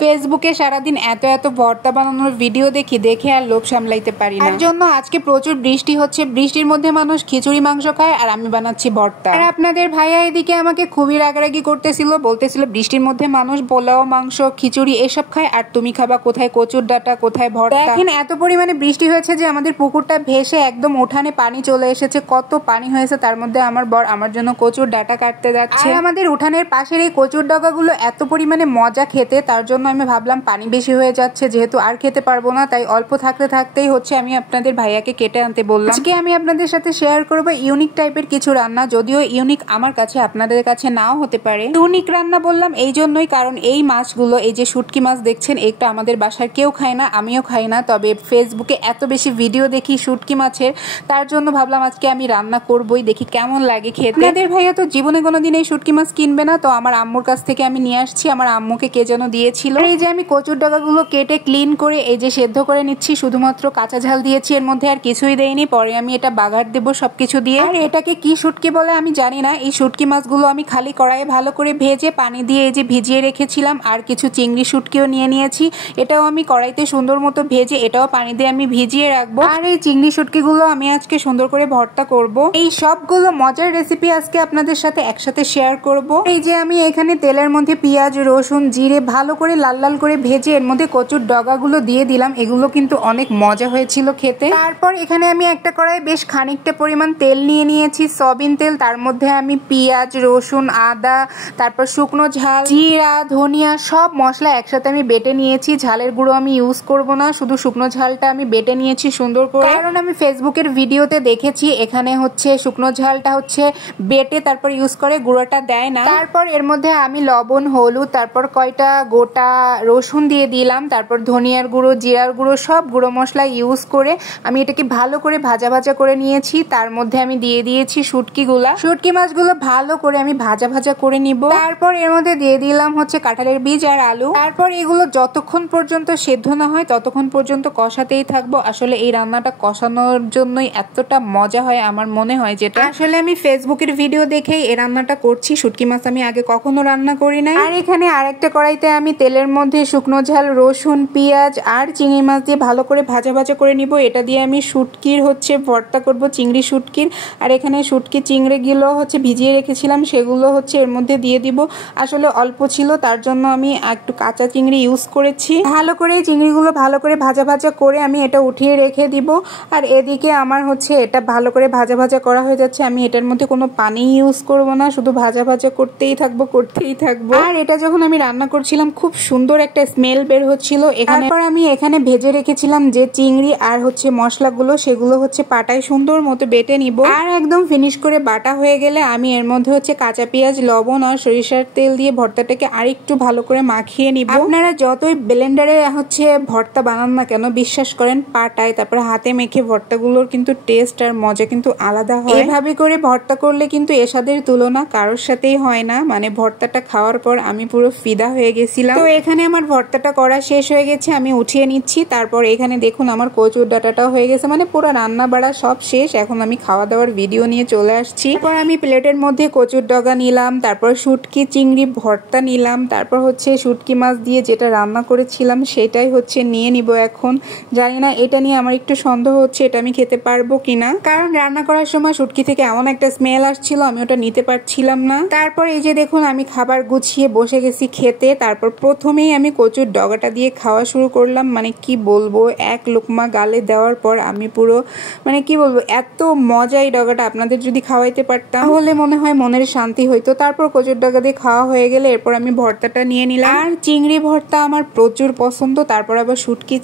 ফেসবুকে সারাদিন এত এত ভর্তা বানানোর ভিডিও দেখে আর লোভ সামলাইতে পারি না। এর জন্য আজকে প্রচুর বৃষ্টি হচ্ছে, বৃষ্টির মধ্যে মানুষ খিচুড়ি মাংস খায় আর আমি বানাচ্ছি ভর্তা। আর আপনাদের ভাইয়া এদিকে আমাকে খুবই রাগারাগি করতেছিল, বলতেছিল বৃষ্টির মধ্যে মানুষ পোলাও মাংস খিচুড়ি এসব খায় আর তুমি খাবা কোথায় কচুর ডাঁটা, কোথায় ভর্তা। দেখেন এত পরিমাণে বৃষ্টি হয়েছে যে আমাদের পুকুরটা ভেসে একদম উঠানে পানি চলে এসেছে, কত পানি হয়েছে। তার মধ্যে আমার বর আমার জন্য কচুর ডাঁটা কাটতে যাচ্ছে। আর আমাদের উঠানের পাশের এই কচুর ডাঁটাগুলো এত পরিমাণে মজা খেতে, তার জন্য আমি ভাবলাম পানি বেশি হয়ে যাচ্ছে, যেহেতু আর খেতে পারবো না, তাই অল্প থাকতেই হচ্ছে আমি আপনাদের ভাইয়াকে কেটে আনতে বললাম। আজকে আমি আপনাদের সাথে শেয়ার করবো ইউনিক টাইপের কিছু রান্না, যদিও ইউনিক আমার কাছে আপনাদের কাছে নাও হতে পারে। ইউনিক রান্না বললাম এই জন্যই কারণ এই মাছগুলো, এই যে শুটকি মাছ দেখছেন, এটা আমাদের বাসার কেউ খায় না, আমিও খাই না, তবে ফেসবুকে এত বেশি ভিডিও দেখি শুটকি মাছের, তার জন্য ভাবলাম আজকে আমি রান্না করবোই, দেখি কেমন লাগে খেতে। আপনাদের ভাইয়া তো জীবনে কোনোদিন এই শুটকি মাছ কিনবে না, তো আমার আম্মুর কাছ থেকে আমি নিয়ে আসছি, আমার আম্মুকে কে যেন দিয়েছিল। এই যে আমি কচুর ডাঁটাগুলো কেটে ক্লিন করে এই যে সেদ্ধ করে নিচ্ছি, শুধুমাত্র কাঁচা ঝাল দিয়েছি, এর মধ্যে আর কিছুই দেইনি। পরে আমি এটা বাগার দেবো সবকিছু দিয়ে। আর এটাকে কি শুটকি বলে আমি জানি না। এই শুটকি মাছগুলো আমি খালি কড়াইয়ে ভালো করে ভেজে পানি দিয়ে এই যে ভিজিয়ে রেখেছিলাম, আর কিছু চিংড়ি শুটকিও নিয়ে নিয়েছি, এটাও আমি কড়াইতে সুন্দর মতো ভেজে এটাও পানি দিয়ে আমি ভিজিয়ে রাখবো। আর এই চিংড়ি শুটকিগুলো আমি আজকে সুন্দর করে ভর্তা করব। এই সবগুলো মজার রেসিপি আজকে আপনাদের সাথে একসাথে শেয়ার করব। এই যে আমি এখানে তেলের মধ্যে পেঁয়াজ রসুন জিরে ভালো করে লাল লাল করে ভেজে এর মধ্যে কচুর ডগাগুলো দিয়ে দিলাম, এগুলো কিন্তু অনেক মজা হয়েছিল খেতে। তারপর এখানে আমি একটা কড়াই বেশ খানিকটা পরিমাণ তেল নিয়ে নিয়েছি, সয়াবিন তেল, তার মধ্যে আমি পেঁয়াজ রসুন আদা তারপর শুকনো ঝাল জিরা ধনিয়া সব মশলা একসাথে আমি বেটে নিয়েছি। ঝালের গুঁড়ো আমি ইউজ করব না, শুধু শুকনো ঝালটা আমি বেটে নিয়েছি সুন্দর করে, কারণ আমি ফেসবুকের ভিডিওতে দেখেছি এখানে হচ্ছে শুকনো ঝালটা হচ্ছে বেটে তারপর ইউজ করে, গুঁড়োটা দেয় না। তারপর এর মধ্যে আমি লবণ হলুদ তারপর কয়টা গোটা রসুন দিয়ে দিলাম, তারপর ধনিয়ার গুঁড়ো জিরার গুঁড়ো সব গুঁড়ো মশলা ইউজ করে আমি এটাকে ভালো করে ভাজা ভাজা করে নিয়েছি। তার মধ্যে আমি দিয়ে দিয়েছি শুটকি মাছগুলো ভালো করে আমি ভাজা করে নিব। তারপর এর মধ্যে দিয়ে দিলাম হচ্ছে কাঁঠালের বীজ আর আলু। তারপর এগুলো যতক্ষণ পর্যন্ত সেদ্ধ না হয় ততক্ষণ পর্যন্ত কষাতেই থাকবো। আসলে এই রান্নাটা কষানোর জন্যই এতটা মজা হয় আমার মনে হয়, যেটা আসলে আমি ফেসবুকের ভিডিও দেখেই এই রান্নাটা করছি। শুটকি মাছ আমি আগে কখনো রান্না করি নাই। আর এখানে আরেকটা কড়াইতে আমি তেলের মধ্যে শুকনো ঝাল রসুন পেঁয়াজ আর চিংড়ি মাছ দিয়ে ভালো করে ভাজা করে নিব। এটা দিয়ে আমি শুটকির হচ্ছে ভর্তা করব, চিংড়ি শুটকির। আর এখানে শুটকি চিংড়িগুলো হচ্ছে ভিজিয়ে রেখেছিলাম, সেগুলো হচ্ছে এর মধ্যে দিয়ে দিব। আসলে অল্প ছিল, তার জন্য আমি একটু কাঁচা চিংড়ি ইউজ করেছি। ভালো করে চিংড়িগুলো ভালো করে ভাজা করে আমি এটা উঠিয়ে রেখে দিব। আর এদিকে আমার হচ্ছে এটা ভালো করে ভাজা করা হয়ে যাচ্ছে, আমি এটার মধ্যে কোনো পানি ইউজ করব না, শুধু ভাজা করতেই থাকবো। আর এটা যখন আমি রান্না করছিলাম খুব সুন্দর একটা স্মেল বের হচ্ছিল। এরপর আমি এখানে ভেজে রেখেছিলাম যে চিংড়ি আর হচ্ছে মশলাগুলো, সেগুলো হচ্ছে পাটায় সুন্দর মতো বেটে নিব। আর একদম ফিনিশ করে বাটা হয়ে গেলে আমি এর মধ্যে হচ্ছে কাঁচা পেঁয়াজ লবণ আর সরিষার তেল দিয়ে ভর্তাটাকে আরেকটু ভালো করে মাখিয়ে নিব। আপনারা যতই ব্লেন্ডারে হচ্ছে ভর্তা বানান না কেন, বিশ্বাস করেন পাটায় তারপর হাতে মেখে ভর্তাগুলোর কিন্তু টেস্ট আর মজা কিন্তু আলাদা হয়। এভাবে করে ভর্তা করলে কিন্তু এসাদের তুলনা কারোর সাথেই হয় না। মানে ভর্তাটা খাওয়ার পর আমি পুরো ফিদা হয়ে গেছিলাম। তো এখানে আমার ভর্তাটা করা শেষ হয়ে গেছে, আমি উঠিয়ে নিচ্ছি। তারপর এখানে দেখুন আমার কচুর ডাঁটাটাও হয়ে গেছে, মানে পুরো রান্না বাড়া সব শেষ। এখন আমি খাওয়া দাওয়ার ভিডিও নিয়ে চলে আসছি। তারপর আমি প্লেটের মধ্যে কচুর ডগা নিলাম, তারপর শুটকি চিংড়ি ভর্তা নিলাম, তারপর হচ্ছে শুটকি মাছ দিয়ে যেটা রান্না করেছিলাম সেটাই হচ্ছে নিয়ে নিব এখন। জানি না এটা নিয়ে আমার একটু সন্দেহ হচ্ছে এটা আমি খেতে পারবো কিনা, কারণ রান্না করার সময় শুটকি থেকে এমন একটা স্মেল আসছিল আমি ওটা নিতে পারছিলাম না। তারপর এই যে দেখুন আমি খাবার গুছিয়ে বসে গেছি খেতে। তারপর প্রথমেই আমি কচুর ডগাটা দিয়ে খাওয়া শুরু করলাম। মানে কি বলবো, এক লোকমা গালে দেওয়ার পর আমি পুরো মানে কি বলবো, এত মজা এই ডগাটা। আপনাদের যদি খাওয়াইতে পারতাম তাহলে মনে হয় মনের শান্তি হইতো। তারপর কচুর ডগা দিয়ে খাওয়া হয়ে গেলে এরপর আমি ভর্তাটা নিয়ে নিলাম। আর চিংড়ি ভর্তা আমার প্রচুর পছন্দ। তারপর আবার শুটকি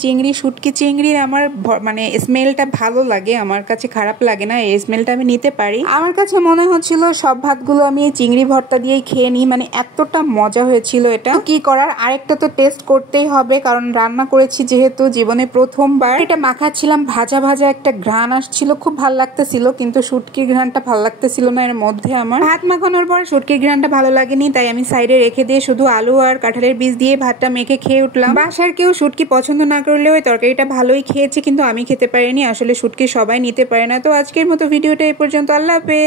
চিংড়ির আমার মানে স্মেলটা ভালো লাগে, আমার কাছে খারাপ লাগে না, এই স্মেলটা আমি নিতে পারি। আমার কাছে মনে হচ্ছিল সব ভাতগুলো আমি এই চিংড়ি ভর্তা দিয়েই খেয়ে নিই, মানে এতটা মজা হয়েছিল এটা। কি করার, আরেকটা তো টেস্ট করতেই হবে, কারণ রান্না করেছি যেহেতু জীবনে প্রথমবার। এটা মাখাচ্ছিলাম, ভাজা একটা ঘ্রাণ আসছিল, খুব ভালো লাগতেছিল, কিন্তু শুটকির ঘ্রাণটা ভালো লাগতেছিল না। এর মধ্যে আমার ভাত মাখানোর পর শুটকির ঘ্রাণটা ভালো লাগেনি, তাই আমি সাইডে রেখে দিয়ে শুধু আলু আর কাঁঠালের বীজ দিয়ে ভাতটা মেখে খেয়ে উঠলাম। বাসার কেউ শুটকি পছন্দ না করলেও ওই তরকারিটা ভালোই খেয়েছে, কিন্তু আমি খেতে পারিনি। আসলে শুটকি সবাই নিতে পারে না। তো আজকের মতো ভিডিওটা এই পর্যন্ত। আল্লাহ হাফেজ।